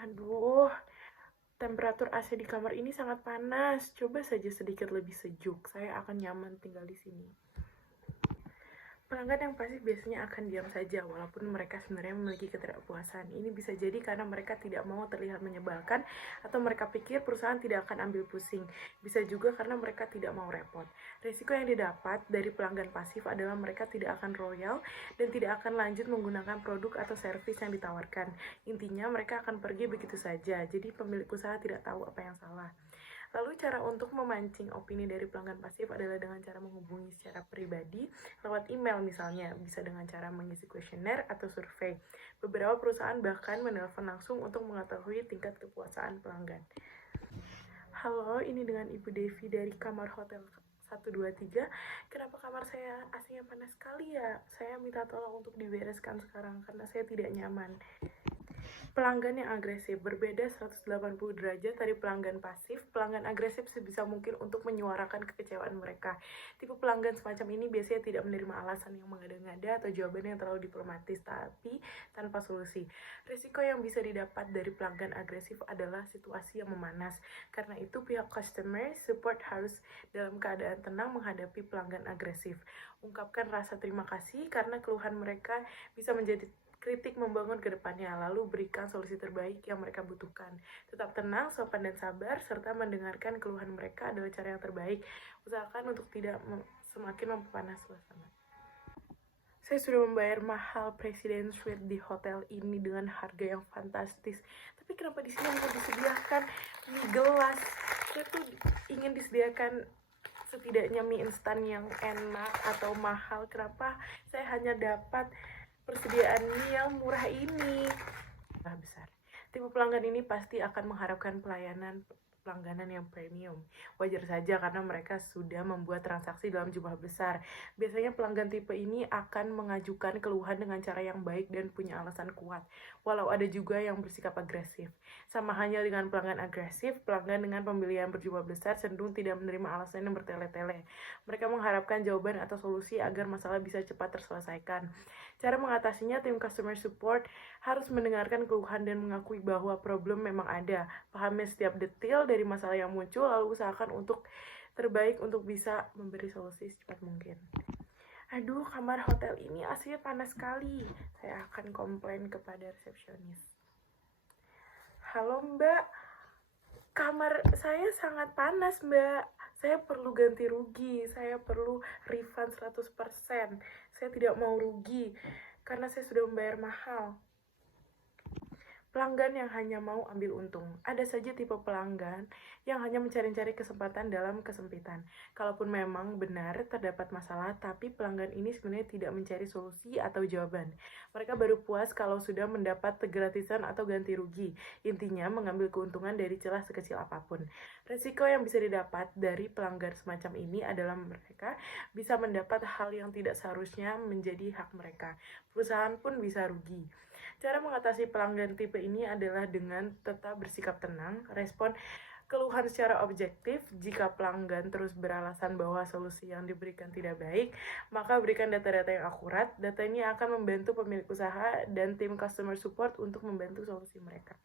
Aduh, temperatur AC di kamar ini sangat panas. Coba saja sedikit lebih sejuk. Saya akan nyaman tinggal di sini. Pelanggan yang pasif biasanya akan diam saja, walaupun mereka sebenarnya memiliki ketidakpuasan. Ini bisa jadi karena mereka tidak mau terlihat menyebalkan, atau mereka pikir perusahaan tidak akan ambil pusing. Bisa juga karena mereka tidak mau repot. Risiko yang didapat dari pelanggan pasif adalah mereka tidak akan loyal dan tidak akan lanjut menggunakan produk atau servis yang ditawarkan. Intinya mereka akan pergi begitu saja, jadi pemilik usaha tidak tahu apa yang salah. Lalu cara untuk memancing opini dari pelanggan pasif adalah dengan cara menghubungi secara pribadi lewat email misalnya, bisa dengan cara mengisi kuesioner atau survei. Beberapa perusahaan bahkan menelpon langsung untuk mengetahui tingkat kepuasan pelanggan. Halo, ini dengan Ibu Devi dari kamar hotel 123. Kenapa kamar saya AC-nya panas sekali ya? Saya minta tolong untuk dibereskan sekarang karena saya tidak nyaman. Pelanggan yang agresif berbeda 180 derajat dari pelanggan pasif. Pelanggan agresif sebisa mungkin untuk menyuarakan kekecewaan mereka. Tipe pelanggan semacam ini biasanya tidak menerima alasan yang mengada-ngada atau jawaban yang terlalu diplomatis, tapi tanpa solusi. Risiko yang bisa didapat dari pelanggan agresif adalah situasi yang memanas. Karena itu pihak customer support harus dalam keadaan tenang menghadapi pelanggan agresif. Ungkapkan rasa terima kasih karena keluhan mereka bisa menjadi kritik membangun ke depannya, lalu berikan solusi terbaik yang mereka butuhkan. Tetap tenang, sopan, dan sabar, serta mendengarkan keluhan mereka adalah cara yang terbaik. Usahakan untuk tidak semakin memperpanas suasana. Saya sudah membayar mahal Presiden Suite di hotel ini dengan harga yang fantastis. Tapi kenapa di sini hanya disediakan mie gelas? Saya tuh ingin disediakan setidaknya mie instan yang enak atau mahal. Kenapa saya hanya dapat persediaan mie yang murah ini? Besar. Tipe pelanggan ini pasti akan mengharapkan pelayanan pelangganan yang premium. Wajar saja karena mereka sudah membuat transaksi dalam jumlah besar. Biasanya pelanggan tipe ini akan mengajukan keluhan dengan cara yang baik dan punya alasan kuat, walau ada juga yang bersikap agresif. Sama halnya dengan pelanggan agresif, pelanggan dengan pembelian berjumlah besar cenderung tidak menerima alasan yang bertele-tele. Mereka mengharapkan jawaban atau solusi agar masalah bisa cepat terselesaikan. Cara mengatasinya, tim customer support harus mendengarkan keluhan dan mengakui bahwa problem memang ada. Pahami setiap detail dari masalah yang muncul, lalu usahakan untuk terbaik untuk bisa memberi solusi secepat mungkin. Aduh, kamar hotel ini AC-nya panas sekali. Saya akan komplain kepada resepsionis. Halo Mbak, kamar saya sangat panas Mbak. Saya perlu ganti rugi, saya perlu refund 100%. Saya tidak mau rugi karena saya sudah membayar mahal. Pelanggan yang hanya mau ambil untung. Ada saja tipe pelanggan yang hanya mencari-cari kesempatan dalam kesempitan. Kalaupun memang benar terdapat masalah, tapi pelanggan ini sebenarnya tidak mencari solusi atau jawaban. Mereka baru puas kalau sudah mendapat gratisan atau ganti rugi. Intinya mengambil keuntungan dari celah sekecil apapun. Resiko yang bisa didapat dari pelanggan semacam ini adalah mereka bisa mendapat hal yang tidak seharusnya menjadi hak mereka. Perusahaan pun bisa rugi. Cara mengatasi pelanggan tipe ini adalah dengan tetap bersikap tenang, respon keluhan secara objektif. Jika pelanggan terus beralasan bahwa solusi yang diberikan tidak baik, maka berikan data-data yang akurat. Data ini akan membantu pemilik usaha dan tim customer support untuk membantu solusi mereka.